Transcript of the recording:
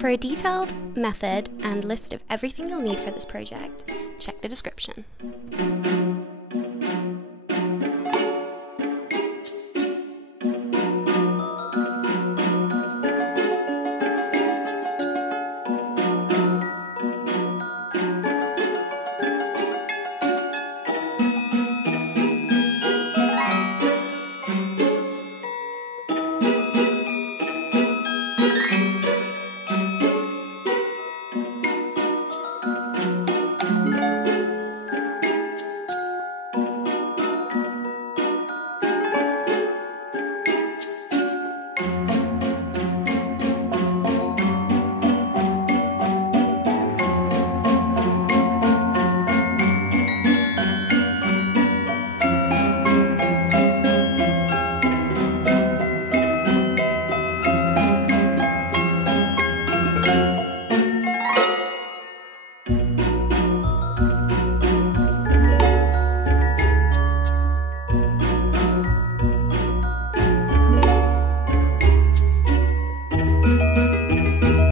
For a detailed method and list of everything you'll need for this project, check the description.